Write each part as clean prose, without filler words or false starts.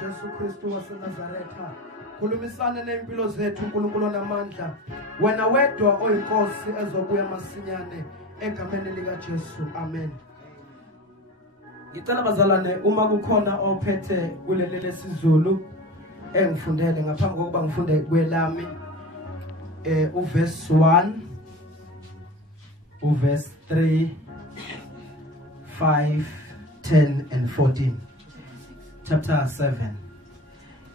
Jesu Kristu waseNazaretha khulumisana nempilo zethu uNkulunkulu namandla wena wedwa oyinkosi ezobuya masinyane egameni lika Jesu amen. Ngicela bazalwane uma kukhona ophethe kuleli lesizulu engifundele ngaphambi kokuba ngifunde kwelami uverse 1 uverse 3 5 10 and 14 chapter 7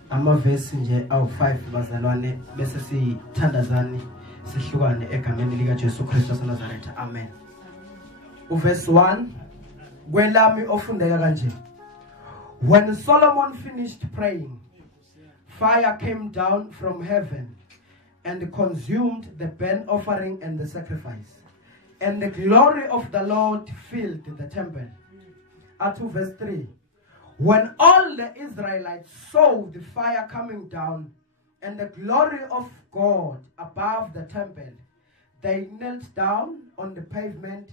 amavesi nje awu5 bazalwane bese sithandazani sihlukane egameni lika Jesu Kristu waseNazaretha amen. Uverse 1 kwelami ofundeka kanje. When Solomon finished praying, fire came down from heaven and consumed the burnt offering and the sacrifice, and the glory of the Lord filled the temple. At verse 3, when all the Israelites saw the fire coming down and the glory of God above the temple, they knelt down on the pavement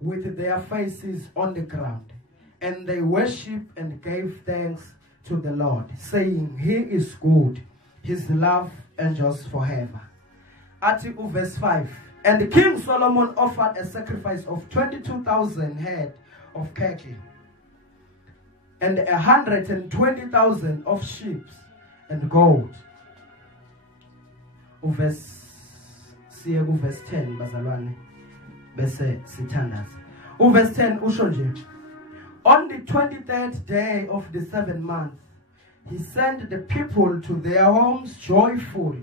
with their faces on the ground, and they worshipped and gave thanks to the Lord, saying, He is good, His love endures forever. At verse 5, and King Solomon offered a sacrifice of 22,000 head of cattle, and 120,000 of sheep and gold. Verse 10 bazalwane bese sithandaza. Verse 10 usho nje, on the 23rd day of the 7th month, he sent the people to their homes joyful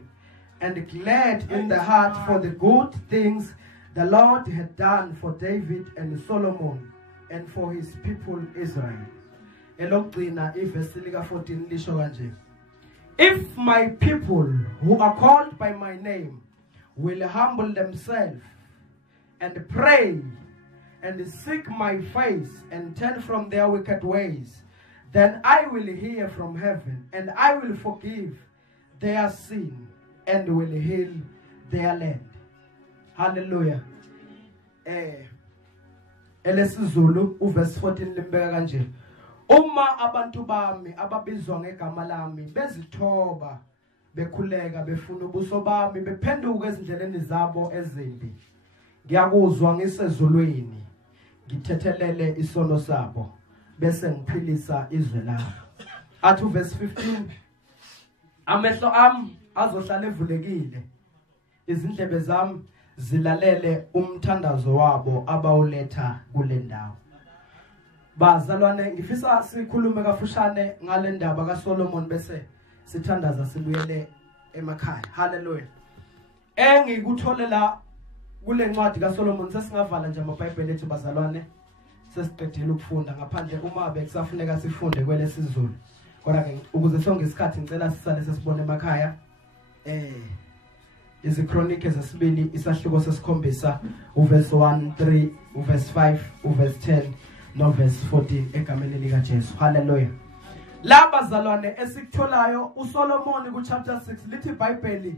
and glad in the heart for the good things the Lord had done for David and Solomon and for his people Israel. Elokugcina ivesi lika 14 lisho kanje, if my people who are called by my name will humble themselves and pray and seek my face and turn from their wicked ways, then I will hear from heaven and I will forgive their sin and will heal their land. Hallelujah. Elesizulu uverse 14 limbeka kanje, uma abantu bami ababizwa ngegama lami bezithoba bekhuleka befuna ubuso bami bephenduka ezindleleni zabo ezimbi, ngiyakuzwa ngisezulwini ngithethelele isono sabo bese ngiphilisa izwe labo. At verse 15, amehlo ami azohlala evulekile, izindlebe zami zilalele umthandazo wabo abawuletha kule ndawo. Bazalwane ngifisa sikhulume kafushane ngale ndaba kaSolomon bese sithandaza sibuyele emakhaya. Hallelujah. Engikutholela kule ncwadi kaSolomon sesingavala nje amaBhayibheli ethu bazalwane, sesiqedile ukufunda ngaphandle uma bekusafuneka sifunde kwelesizulu. Kodwa ke ukuze sonke isikhathi ngicela sisale sesibone emakhaya. izikronike zesibili isahluko sesikhombisa uverse 1 3 uverse 5 uverse 10 no verse 14 egameni lika Jesu. Hallelujah. Laba zalwane esikutholayo uSolomon ku chapter 6 lithi iBhayibheli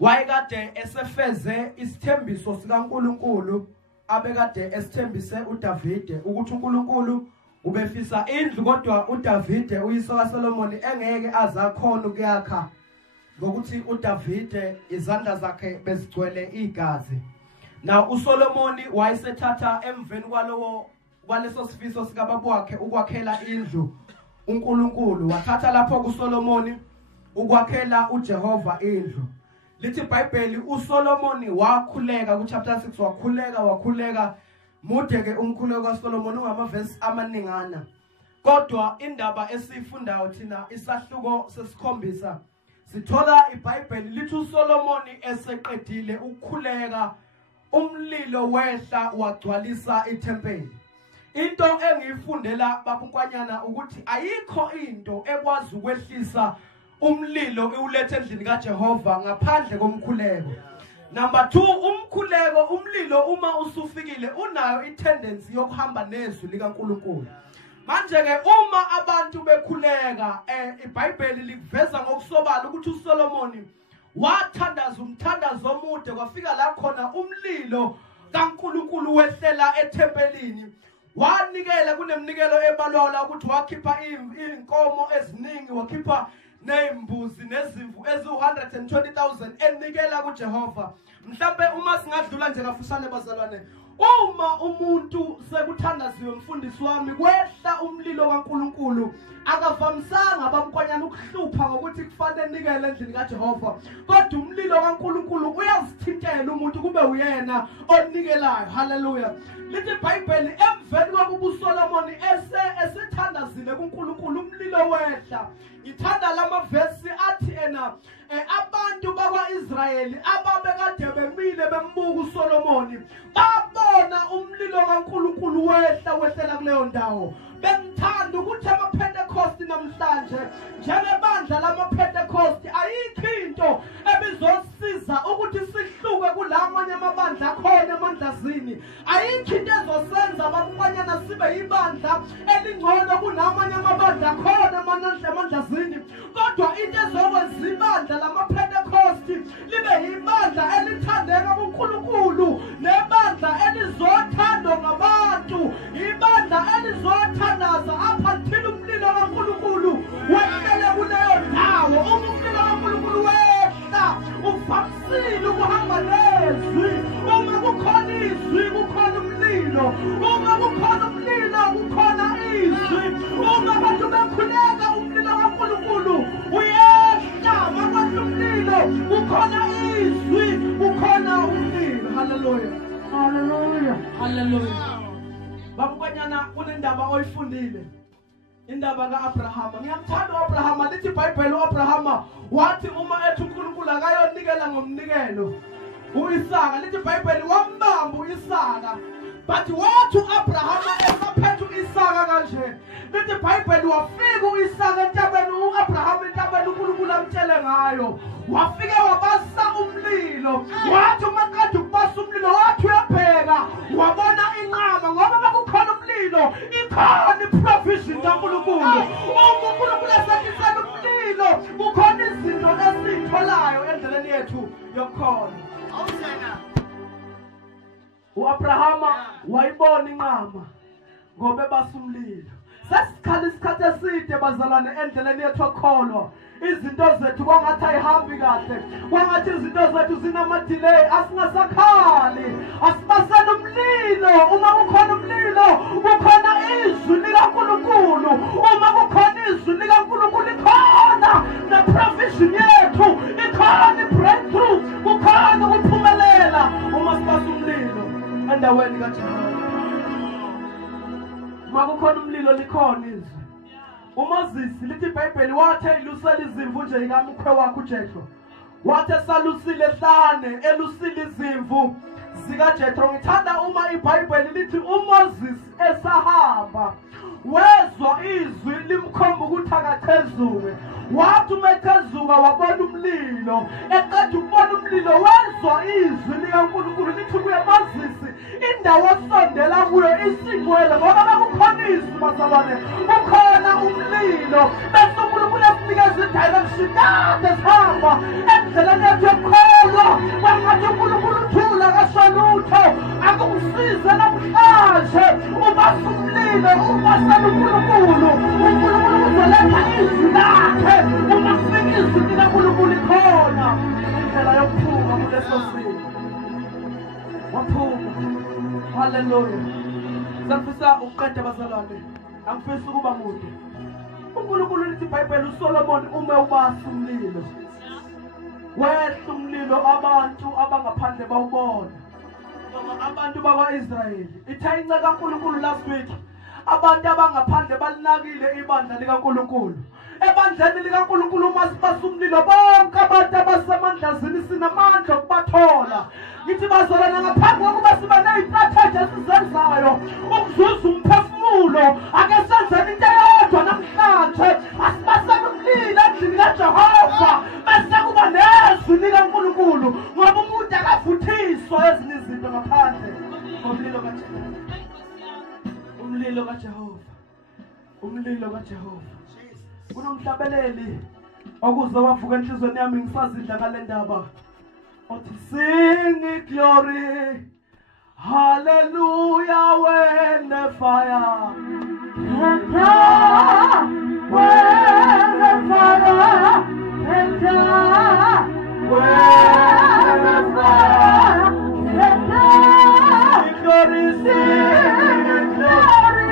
wayekade esefeze isithembiso sikaNkulunkulu abekade esithembise uDavide ukuthi uNkulunkulu ubefisa indlu kodwa uDavide uyise kaSolomon engeke azakhona ukuyakha ngokuthi uDavide izandla zakhe bezigcwele igazi. Now uSolomon wayesethatha emveni kwaleso sifiso sikababa wakhe ukwakhela indlu uNkulunkulu wathatha lapho kuSolomon ukwakhela uJehova indlu. Lithi iBhayibheli uSolomon wakhuleka ku chapter 6 wakhuleka mude ke umkhuleko kaSolomon ungamavesi amaningana. Kodwa indaba esifundayo thina isahluko sesikhombisa sithola iBhayibheli lithi uSolomon eseqedile ukukhuleka umlilo wehla wagcwalisa ithempeli. Into engiyifundela babukwanyana ukuthi ayikho into ekwazi ukwehlisa umlilo ulethe endlini kaJehova ngaphandle komkhuleko. Number 2, umkhuleko umlilo uma usufikile unayo itendency yokuhamba nezwi likaNkulunkulu. Manje ke uma abantu bekhuleka iBhayibheli liveza ngokusobala ukuthi uSolomon wathandaza umthandazo omude kwafika la khona umlilo kaNkulunkulu wehlela ethempelini. Wanikela kunemnikelo ebalwayo ukuthi wakhipha inkomo eziningi wakhipha nembuzi nezimvu ezi120,000 enikela kuJehova. Mhlambe uma singadlula nje kafusane bazalwane uma umuntu sekuthandaziwe mfundisi wami kwehla umlilo kaNkulunkulu akavamisanga abamkwanyana ukuhlupha ngokuthi kufanele nikele endlini kaJehova kodwa umlilo kaNkulunkulu uyazithintela umuntu kube uyena onikelayo. Hallelujah. Lithi iBhayibheli emveni kokuba uSolomon esethandazile kuNkulunkulu umlilo wehla. Ngithanda lamavesi athi abantu bakwaIsrayeli ababekade bemile bembuka uSolomon babona umlilo kaNkulunkulu wehlela kuleyo ndawo. Bengithanda ukuthi amaPentecost namhlanje njengebandla lamaPentecost ayikho into ebizosiza ukuthi sihluke kulamanye amabandla akhona emandlazini. Ayikho into ezosenza abamanyana sibe ibandla elingcono kunamanye amabandla akhona emandlazini. Kodwa into ezokwenza ibandla lamaPentecost libe ibandla elithandeka kuNkulunkulu nebandla elizothandwa ngabantu ibandla elizothandaza apha thina umlilo kaNkulunkulu wehlele kuleyo ndawo. Umlilo kaNkulunkulu wehla uvamisile ukuhamba nezwi. Uma kukhona izwi kukhona umlilo. Uma kukhona umlilo kukhona izwi. Uma abantu bekhuleka umlilo kaNkulunkulu uyehla. Makwehla umlilo kukhona izwi kukhona umlilo. Hallelujah. Hallelujah. Hallelujah. Babukwanyana kunendaba oyifundile indaba kaAbrahama. Ngiyamthanda uAbrahama. Lithi iBhayibheli uAbrahama wathi uma ethi uNkulunkulu akayonikela ngomnikelo uIsaka. Lithi iBhayibheli wambamba uIsaka but wathi uAbrahama esaphethe uIsaka kanje. Lithi iBhayibheli wafika uIsaka entabeni uAbrahama entabeni uNkulunkulu amtshele ngayo. Wafike wabasa umlilo. Wathi uma qeda ukubasa umlilo wathi uyabheka wabona inqama ngoba makukhona umlilo ikhona iprovision kaNkulunkulu. Uma uNkulunkulu esakhisa umlilo kukhona izinto esitholayo endleleni yethu yokukhona. Awusena uAbrahama wayibona inqama ngoba ebasa umlilo. Sesikhala isikhathi eside bazalwane endleleni yethu yokukholwa. Izinto zethu kwangathi ayihambi kahle. Kwangathi izinto zethu zinama-delay. Asingasakhali. Asibasene umlilo. Uma kukhona umlilo kukhona izwi likaNkulunkulu. Uma kukhona izwi likaNkulunkulu ikhona ne-provision yethu. Ikhona i-breakthrough. Kukhona ukuphumelela uma sibasa umlilo endaweni kaJehova. Uma kukhona umlilo likhona izwi. uMoses lithi iBhayibheli wathi elusela izimvu nje ikamukhwe wakhe uJethro. Wathi esalusile hlane elusile izimvu zikaJethro. Ngithanda uma iBhayibheli lithi uMoses esahamba wezwa izwi limkhomba ukuthi akachezuke. Wathi uma echezuka wabona umlilo. Eqeda ukubona umlilo wezwa izwi likaNkulunkulu lithi kuyamazisi indawo osondela kuyo isigwele ngoba bekukhona izwi bazalwane kukhona umlilo bese uNkulunkulu esinikeza i-direction kade sihamba endleleni yethu yokukholwa kwangathi uNkulunkulu uthula kasolutho akungisize namhlanje ubasa umlilo ubasela uNkulunkulu uzoletha izwi lakhe uma kufika izwi likaNkulunkulu likhona indlela yokuphuma kuleso simo waphuma. Haleluya. Sangifisa uqede bazalwane angifisa ukuba mude. uNkulunkulu lithi iBhayibheli uSolomon uma ubasa umlilo wehla umlilo abantu abangaphandle bawubona noma abantu bakwaIsrayeli. Ithayince kaNkulunkulu last week abantu abangaphandle balinakile ibandla likaNkulunkulu. Ebandleni likaNkulunkulu uma sibasa umlilo bonke abantu abasemandlazini sinamandla okubathola. Ngithi bazalwana ngaphambi kokuba sibe nezistrategy esizenzayo ukuzuza umphefumulo ake senzeni into eyodwa namhlanje asibasele umlilo endlini kaJehova bese kuba nezwi likaNkulunkulu ngoba umuntu akavuthiswa ezinye izinto ngaphandle komlilo kaJehova. Umlilo kaJehova. Umlilo kaJehova. Kunomhlabeleli okuze wavuka enhlizweni yami ngisazidla ngale ndaba othi sing glory hallelujah when the fire enter when the fire enter when the fire enter glory sing glory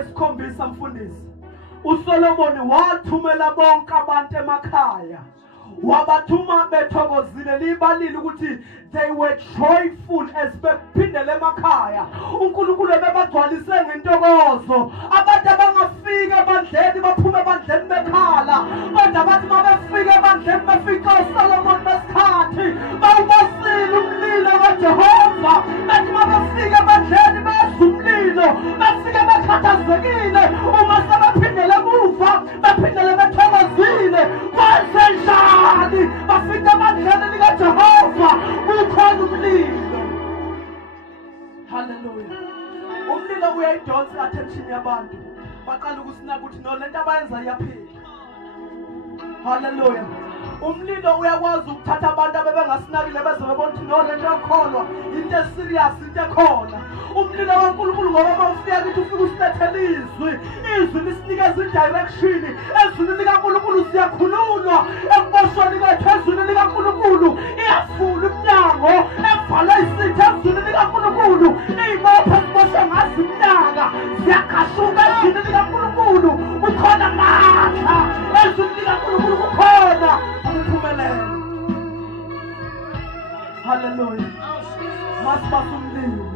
esikhombisa mfundisi uSolomon wathumela bonke abantu emakhaya wabathuma bethokozile libalile ukuthi they were joyful as bephindele emakhaya. uNkulunkulu ebebagcwalise ngentokozo abantu abangafika ebandleni baphume ebandleni bekhala kodwa bathi mabefika ebandleni befika uSolomon besikhathi bawubasile umlilo kaJehova bathi mabefika ebandleni bezwa umlilo bafike bekhathazekile uma sebephindele emuva bephindele bethokozile kwenzenjani bafika ebandleni likaJehova kukhona umlilo. Hallelujah. Umlilo uyayidonsa attention yabantu baqala ukusinaka ukuthi no lento abayenza iyaphila. Hallelujah. Umlilo uyakwazi ukuthatha abantu abebengasinakile beze bebona ukuthi no lento yakholwa into eserious into ekhona. Umlilo kaNkulunkulu ngoba mawufika kithi ufika usithethele izwi lisinikeza indirection ezwini likaNkulunkulu siyakhululwa ekuboshweni kwethu ezwini likaNkulunkulu iyavula iminyango evala isitha ezwini likaNkulunkulu iy'bopha ziboshwe ngazo iminyaka ziyakhashuka ezwini likaNkulunkulu kukhona amandla ezwini likaNkulunkulu kukhona ukuphumelela. Hallelujah. Masibasa umlilo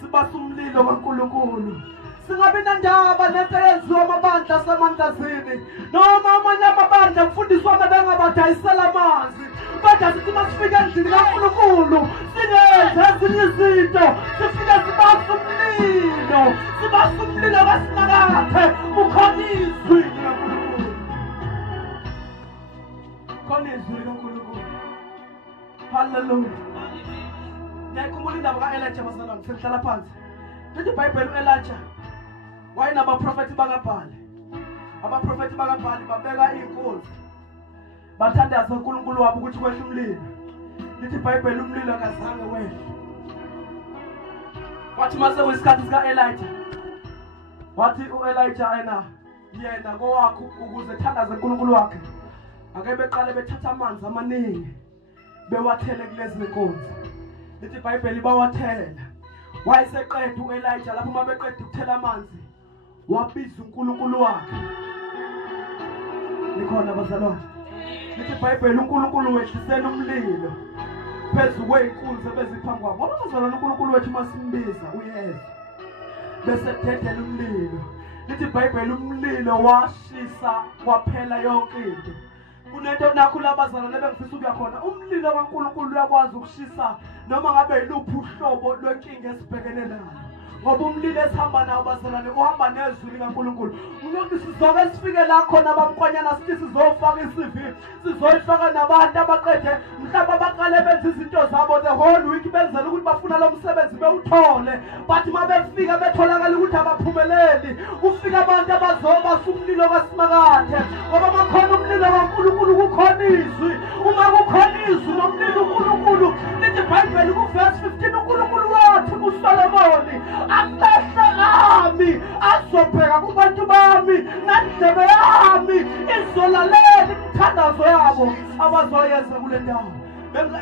sibasa umlilo kaNkulunkulu singabi nandaba nento eyenziwa amabandla asemandlazini noma amanye amabandla mfundiswa bengabadayisela amanzi kodwa sithi masifika endlini kaNkulunkulu singenze ezinye izinto sifike sibasa umlilo kasinakathe kukhona izwi likaNkulunkulu khona izwi likaNkulunkulu. Hallelujah. Ngiyakhumbula indaba ka-Elijah bazalwane sengihlala phansi lithi iBhayibheli u-Elijah wayenabaprofethi bakaBhali. Abaprofethi bakaBhali babeka iy'nkunzi bathandaza uNkulunkulu wabo ukuthi kwehle umlilo. Lithi iBhayibheli umlilo akazange wehle. Kwathi mase kwesikhathi sika-Elijah wathi u-Elijah yena kowakho ukuze thandaze uNkulunkulu wakhe ake beqale bethatha amanzi amaningi bewathele kulezi nkonzo. Lithi iBhayibheli bawathela wayeseqeda u-Elijah lapho uma beqeda ukuthela amanzi wabiza uNkulunkulu wakhe. Likhona bazalwane. Lithi iBhayibheli uNkulunkulu wehlisela umlilo phezu kwey'nkunzi ebeziphambi kwabo. Ngoba bazalwane uNkulunkulu wethu masimbiza uyeza bese dedela umlilo. Lithi iBhayibheli umlilo washisa kwaphela yonke into. Kunento nakho labazalwane bengifisa ukuya khona. Umlilo kaNkulunkulu uyakwazi ukushisa noma ngabe yiluphi uhlobo lwenkinga esibhekene nayo. Ngoba umlilo esihamba nawo bazalwane uhamba nezwi likaNkulunkulu. Ukuthi sizoke sifike la khona abamkwanyana sithi sizofaka iCV, sizoyifaka nabantu abaqede mhlawumbe abaqale benza izinto zabo the whole week benzela ukuthi bafuna lo msebenzi bewuthole, but mabefika betholakala ukuthi abaphumeleli. Kufika abantu abazoba umlilo kaSimakade ngoba makhona umlilo kaNkulunkulu kukhona izwi. Uma kukhona izwi nomlilo uNkulunkulu lithi iBhayibheli kuverse 15 uNkulunkulu wathi kuSolomoni amehlo ami azobheka kubantu bami nendlebe yami izolalela imithandazo yabo abazoyenza kule ndawo.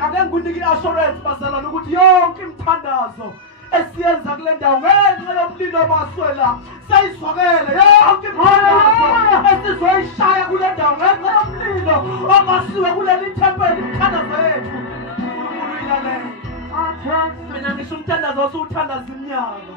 Ake ngikunike i-assurance bazalwane ukuthi yonke imithandazo esiyenza kule ndawo ngenxa yomlilo baswela sayizwakele. Yonke imithandazo esizoyishaya kule ndawo ngenxa yomlilo obasiwe kuleli thempeli imithandazo yethu uNkulunkulu uyilalela. Mina ngisho umthandazo osuwuthandaza iminyaka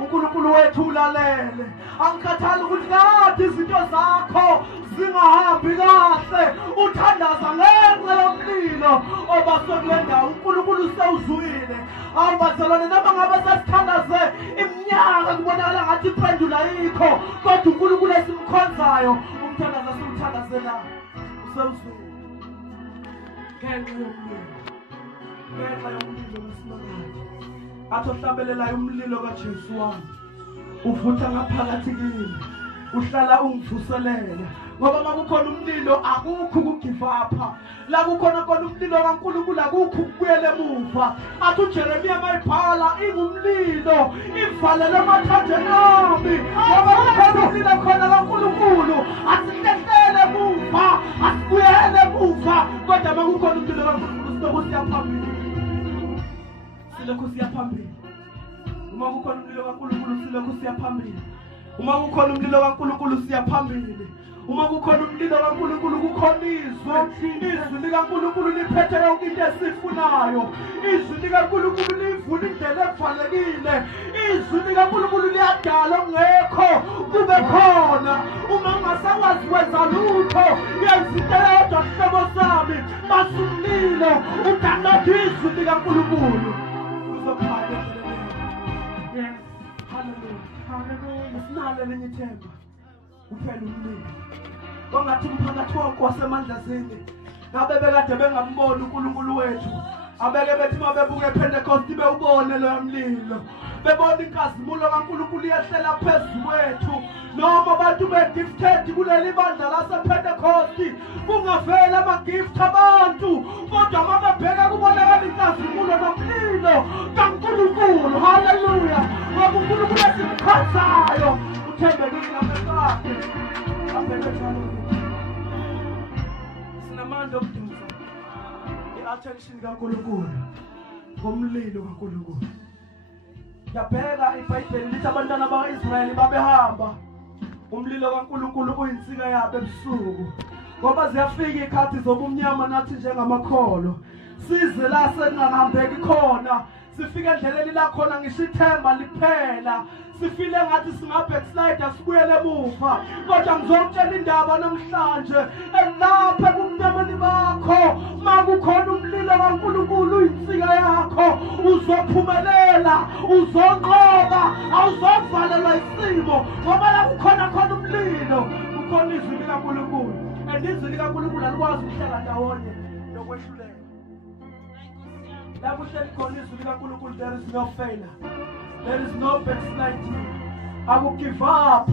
uNkulunkulu wethu ulalele. Angikhathali ukuthi kade izinto zakho zingahambi kahle, uthandaza ngenxa yomlilo obaswe kule ndawo. uNkulunkulu usewuzwile. Awubazalwane noma ngabe sesithandaze iminyaka kubonakala ngathi iphendula yikho, kodwa uNkulunkulu esimkhonzayo umthandazo esiwuthandazela usewuzwile ngenxa yomlilo. Ngenxa yomlilo kaSimakade athi ohlabelelayo umlilo kaJesu wami uvutha ngaphakathi kimi, uhlala ungivuselela. Ngoba makukhona umlilo akukho ukugive up. La kukhona khona umlilo kaNkulunkulu akukho ukubuyela emuva. Athi uJeremiya mayibhala ingumlilo ivalele amathanjeni ami. Ngoba kukhona umlilo khona kaNkulunkulu asihlehlele emuva, asibuyele emuva. Kodwa makukhona umlilo kaNkulunkulu siya phambili. Silokhu siya phambili. Uma kukhona umlilo kaNkulunkulu silokhu siya phambili. Uma kukhona umlilo kaNkulunkulu siya phambili. Uma kukhona umlilo kaNkulunkulu kukhona izwi likaNkulunkulu liphethe yonke into esifunayo. Izwi likaNkulunkulu livula indlela evalekile. Izwi likaNkulunkulu liyadala ongekho kube khona. Uma ungasakwazi kwenza lutho yenza into eyodwa hlobo sami, basumlilo udownload izwi likaNkulunkulu uzophaya endleleni. Yes, hallelujah, hallelujah. Sinalo elinye ithemba kuphela umlilo. Ongathi umphakathi wonke wasemandlazini ngabe bekade bengamboni uNkulunkulu wethu, abeke bethi mabebuke ePentecost bewubone lo mlilo, bebona inkazimulo kaNkulunkulu iyehlela phezulu kwethu. Noma abantu begifted kuleli bandla lasePentecost kungavela ama-gift abantu, kodwa mabebheka kubonakala inkazimulo nomlilo kaNkulunkulu. Haleluya. Ngoba uNkulunkulu esimkhonzayo uthembekile ngamehlo akhe abheke njalo. Sinamandla okuduza i-attention kaNkulunkulu ngomlilo kaNkulunkulu. Yabheka iBhayibheli lithi abantwana bakwa-Israyeli babehamba umlilo kaNkulunkulu uyinsika yabo ebusuku, ngoba ziyafika ikhathi zobumnyama nathi njengamakholo size la sekungahambeki khona, sifike endleleni la khona ngisho ithemba liphela, sifile ngathi singabackslide sibuyele emuva. Kodwa ngizokutshela indaba namhlanje elapha kumnyameni bakho makukhona umlilo kaNkulunkulu uyinsika yakho uzophumelela, uzonqoba, awuzovalelwa isimo ngoba la kukhona khona umlilo, kukhona izwi likaNkulunkulu. And izwi likaNkulunkulu alikwazi ukuhlala ndawonye nokwehluleka. La kuhleli khona izwi likaNkulunkulu there is no failure, there is no backsliding, akugive up.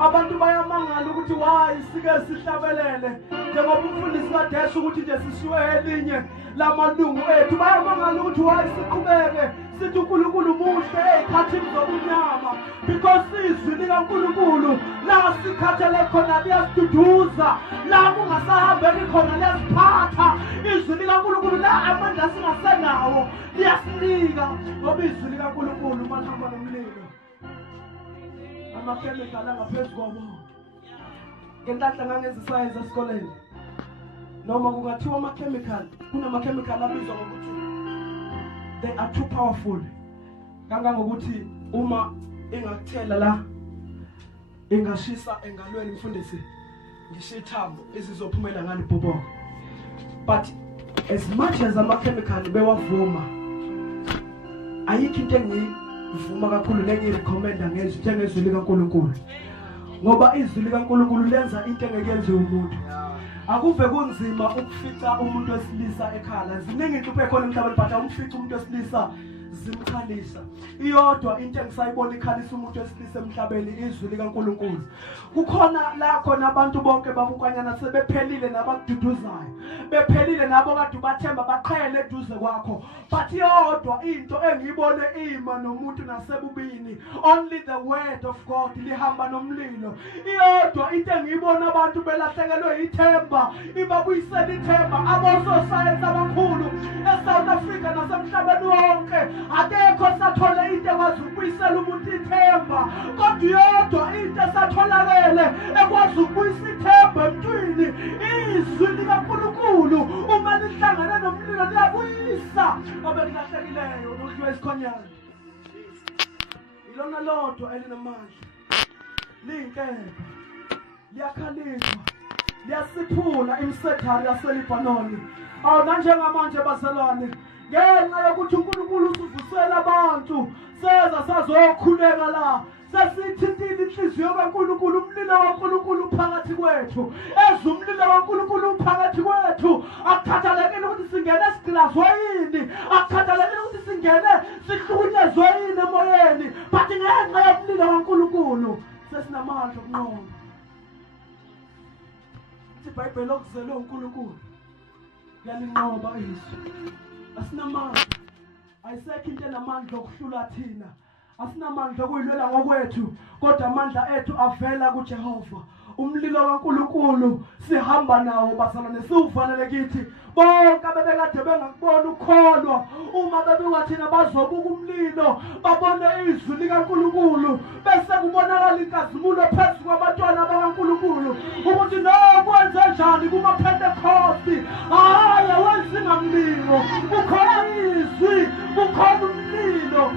Abantu bayamangala ukuthi why sike sihlabelele njengoba umfundisi kadesha ukuthi nje sishiwe elinye lamalungu ethu. Bayamangala ukuthi why siqhubeke sithi uNkulunkulu muhle ezikhathini zobunyama, because izwi likaNkulunkulu la sikhathele khona liyasiduduza, la kungasahambeki khona liyasiphatha. Izwi likaNkulunkulu la amandla singasenawo liyasinika, ngoba izwi likaNkulunkulu malihamba nomlilo amakhemikhali angaphezu kwabo. Ngenhlanhla ngangenza isayensi esikoleni, noma kungathiwa amakhemikhali, kunamakhemikhali abizwa ngokuthi they are too powerful, kangangokuthi uma ingakuthela la ingashisa engalweni. Mfundisi ngisithambo isizophumela ngani bhoboko. But as much as ama-chemical bewavuma, ayikho into engivuma kakhulu nengiyirecommenda ngezwi likaNkulunkulu. Ngoba izwi likaNkulunkulu lenza into engekenziwe umuntu. Akuve kunzima ukufica umuntu wesilisa ekhala. Ziningi inhlupho ekhona emhlabeni but umfica umuntu wesilisa zimkhalisa. Iyodwa into engisayibona ikhalisa umuntu wesilisa emhlabeni izwi likaNkulunkulu. Kukhona la khona abantu bonke babukanyana sebephelile nabakududuzayo. Bephelile nabo kade bathemba baqhele eduze kwakho. But iyodwa into engiyibone ima nomuntu nasebubini. Only the word of God lihamba nomlilo. Iyodwa into engiyibona abantu belahlekelwe ithemba. Ibabuyisela ithemba abososayensi abakhulu eSouth Africa nasemhlabeni wonke. Akekho sathola into ekwazi ukubuyisela umuntu ithemba. Kodwa iyodwa into esatholakele ekwazi ukubuyisa ithemba emntwini. Izwi likaNkulunkulu uma lihlangana nomlilo liyabuyisa obekulahlekile udliwe isikhonyana. Ilona lodwa elinamandla. Linkemba. Liyakhaliswa. Liyasiphula imsethari yaseLibanoni. Awunanjengamanje bazalwane. Ngenxa yokuthi uNkulunkulu usuvusela abantu seza sazokhuleka la sesithintile inhliziyo kaNkulunkulu umlilo kaNkulunkulu phakathi kwethu ezumlilo kaNkulunkulu phakathi kwethu akukhathalekile ukuthi singene esigilazwe yini akukhathalekile ukuthi singene sihlukunyezwe yini emoyeni but ngenxa yomlilo kaNkulunkulu sesinamandla okunqoba. iBhayibheli okuzelwe uNkulunkulu yalinqoba izwi. Asinamandla. Ayisekho into enamandla okuhlula thina. Asinamandla okuyilwela ngokwethu kodwa amandla ethu avela kuJehova. Umlilo kaNkulunkulu sihamba nawo bazalwane siufanele kithi. Bonke abebekade bengakubona ukholwa uma bebuka thina bazobuka umlilo babone izwi likaNkulunkulu bese kubonakala inkazimulo phezulu kwabantwana bakaNkulunkulu ukuthi nokwenze njani kuma Pentecost. Hayi wenzinga mlilo kukhona izwi kukhona umlilo.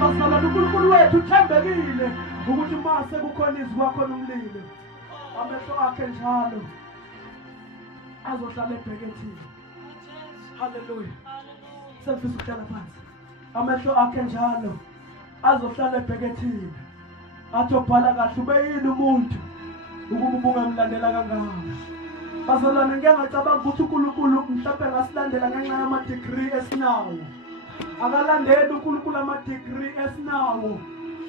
Bazalwane uNkulunkulu wethu uthembekile ukuthi mase kukhona izwi kwakhona umlilo. Amehlo akhe njalo azohlala ebhekethini. Hallelujah. Sefisa ukuhlala phansi. Amehlo akhe njalo azohlala ebhekethini. Athobhala kahle ube yini umuntu ukuba ungamlandela kangaka. Bazalwane ngeke ngacabanga ukuthi uNkulunkulu mhlawumbe ngasilandela ngenxa yama degree esinawo. Akalandeli uNkulunkulu ama degree esinawo.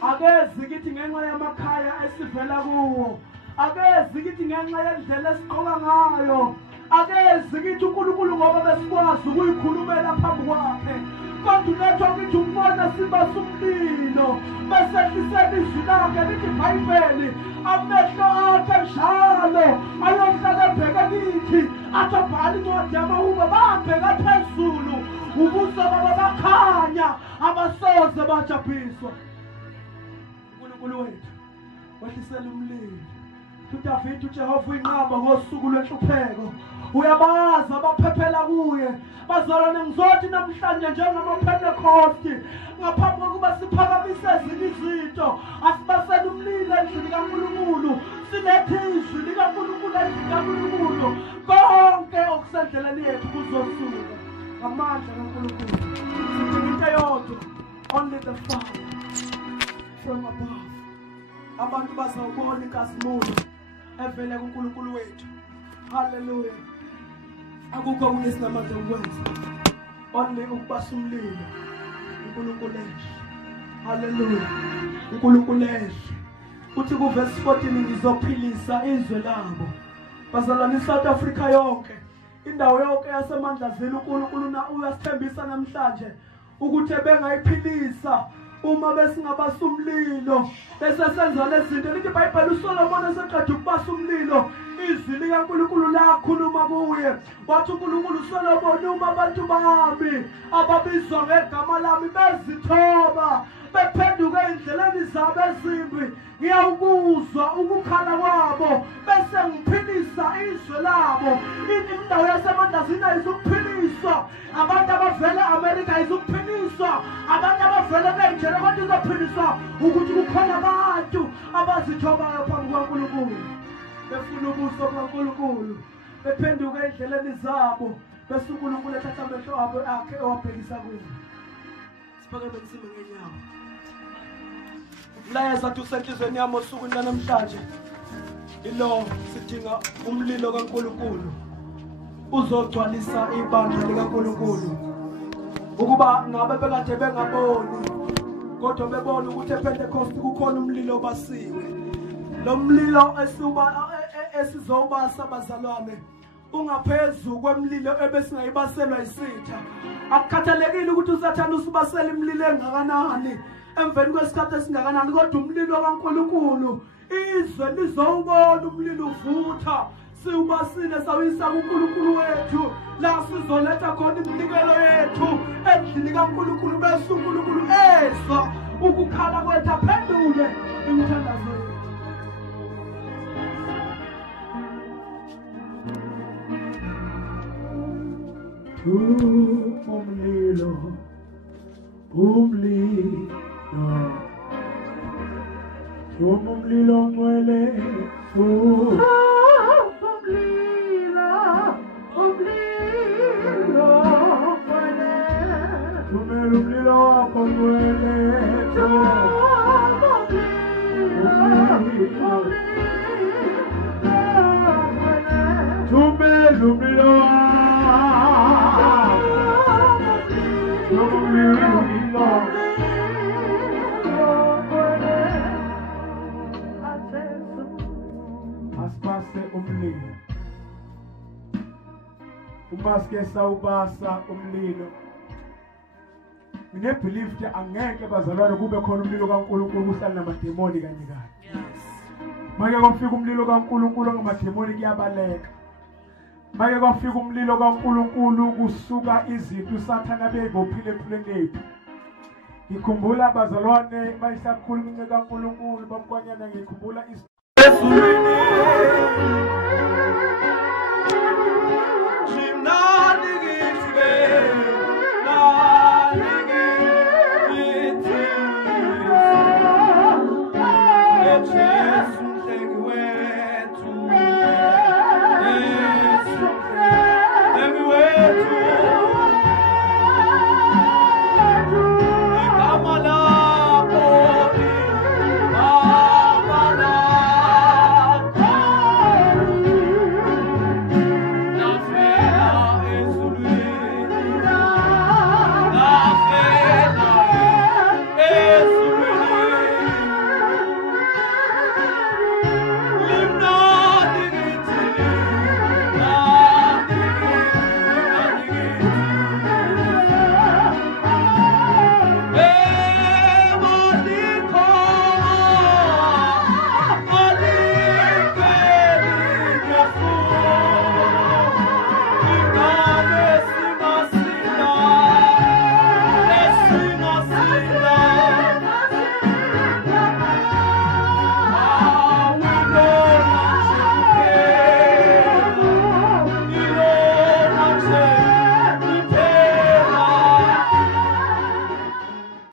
Akezi kithi ngenxa yamakhaya esivela kuwo. Akezi kithi ngenxa yendlela esiqoka ngayo. Akezi kithi uNkulunkulu ngoba besikwazi ukuyikhulumela phambi kwakhe. Kodwa letho kithi ukubona siba somlilo. Besehlisela izwi lakhe lithi iBhayibheli amehlo akhe njalo ayohlala ebheke kithi. Athobhala incwadi yamahubo babheka phezulu. Ubuso babo bakhanya abasoze bajabhiswa. uNkulunkulu wethu wehlisela umlilo. uDavide uJehova uyinqaba ngosuku lwenhlupheko. Uyabaza abaphephela kuye. Bazalwane ngizothi namhlanje njengama Pentecost ngaphambi kokuba siphakamise ezinye izinto asibasele umlilo endlini kaNkulunkulu. Silethe izwi likaNkulunkulu endlini kaNkulunkulu. Konke okusendleleni yethu kuzosuka ngamandla kaNkulunkulu. Sidinga into eyodwa, only the fire from above. Abantu bazawubona inkazimulo evele kuNkulunkulu wethu. Hallelujah. Akukho okunye esinamandla ukwenza only ukubasa umlilo. uNkulunkulu ehle. Hallelujah. uNkulunkulu ehle. Uthi ku verse 14 ngizophilisa izwe labo. Bazalwane iSouth Africa yonke indawo yonke yasemandlazini uNkulunkulu uyasithembisa namhlanje ukuthi bengayiphilisa uma besingabasa umlilo bese senza lezinto. Lithi iBhayibheli uSolomon eseqeda ukubasa umlilo izwi likaNkulunkulu lakhuluma kuye wathi uNkulunkulu uSolomon uma abantu bami ababizwa ngegama lami bezithoba bephenduka endleleni zabo ezimbi ngiyawukuzwa ukukhala kwabo bese ngiphilisa izwe labo. Indawo yasemandlazini ayizukuphiliswa. Abantu abavela eAmerica ayizukuphiliswa. Abantu abavela eNigeria kodwa izophiliswa ukuthi kukhona abantu abazithobayo phambi kwaNkulunkulu. befuna ubuso bukaNkulunkulu, bephenduka endleleni zabo, bese uNkulunkulu ethatha amehlo abo akhe ewabhekisa kubo. Siphakeme isimo ngenyawo. Umlayezo athi usenhlizweni yami osukwini namhlanje ilo sidinga umlilo kaNkulunkulu uzogcwalisa ibandla likaNkulunkulu ukuba ngabe bekade bengaboni kodwa bebona ukuthi ePentecost kukhona umlilo obasiwe. Lo mlilo esizobasa abazalwane ungaphezulu kwemlilo ebesingayibaselwa isitha. Akukhathalekile ukuthi usathanda usibasela imlilo engakanani emveni kwesikhathi esingakanani, kodwa umlilo kaNkulunkulu izwe lizowubona umlilo uvutha. Siubasile sawisa kuNkulunkulu wethu la sizoletha khona iminikelo yethu endlini kaNkulunkulu, bese uNkulunkulu ezwa ukukhala kwethu aphendule imithandazo yethu. Umlilo, umlilo, umlilo ngcwele, umlilo, umlilo ngcwele, umlilo wakho ngcwele, umlilo asipase umlilo. Umaske sawubasa umlilo. Ngine believe ukuthi angeke bazalwane kube khona umlilo kaNkulunkulu uhlala namademoni kanye kanye. Manje kufika umlilo kaNkulunkulu ngamademoni kuyabaleka. Manje kwafika umlilo kaNkulunkulu kusuka izinto usathana beyibophile empilweni yethu. Ngikhumbula abazalwane bayisakhuluma kaNkulunkulu bamkwanyana, ngikhumbula ezulwini